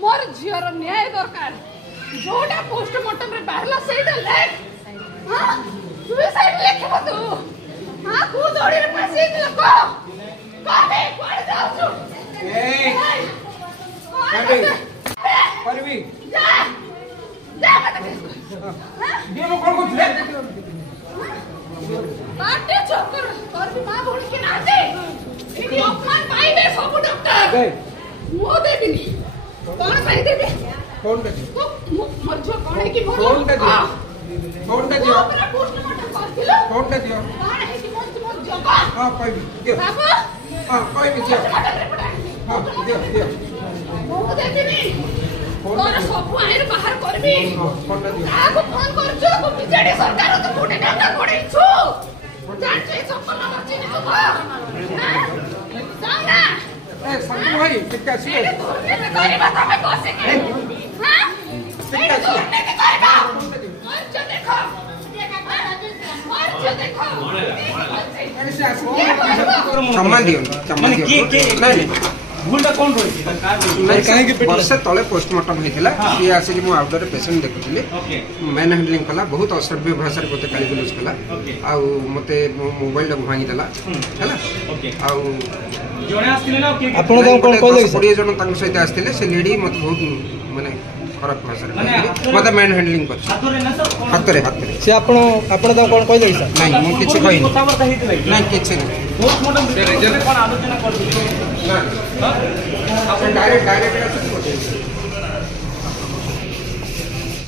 मोर झीर न्याय दरकार जोटा पोस्टमार्टम रे बाहरला सेटा लेख हां सुसाइड लेख बतू हां को दौड़ी रे पैसे दिल को काबे कोड जाऊ ए परवी जा जा मत हां ये मो कोन को छले बाटे चक्कर परवी मां बोल के नाते इनी अपमान पाइबे सब डॉक्टर मो देबिनी कौन पाई देबे कौन दे मर जो कौन है कि मोर कौन दे कौन दे दियो पूरा पोस्टमार्टम करथिलो कौन दे दियो कौन है कि मोर जगह हां पाई बाबू हां पाई दियो हां दियो मो देबिनी तोरा सब आइर बाहर करबी कौन दे दियो आगो फोन करछो को बिजेडी सरकार तो कोटे डाटा कोडे छु जान छै सफल मर्जी नि तो सामना ए संग भाई कितना सी गरीबा तमे बसे के हां कितना सी गरीबा और जो देखो और जो देखो सम्मान दियो माने के नहीं भूलटा कोन रोई नहीं काहे के वर्ष तले पोस्टमार्टम हेतिला ये आसे कि मो आउटडोर पेशेंट देखुतली मैन हैंडलिंग कला बहुत असभ्य भाषा रे कोते काली गुलस कला आ मते मोबाइल ला भांगी देला हैला आ जणे आस्तिले ना आपण तो कोन कहले 20 जन तंग सहित आस्तिले से लेडी मत बहुत माने खराब भाषा रे मते मैन हैंडलिंग कर हातरे से आपण तो कोन कहले सर नहीं मो किछ कहि नहीं किछ नहीं पोस्टमार्टम रे कोन आलोचना कर ना डायरेक्ट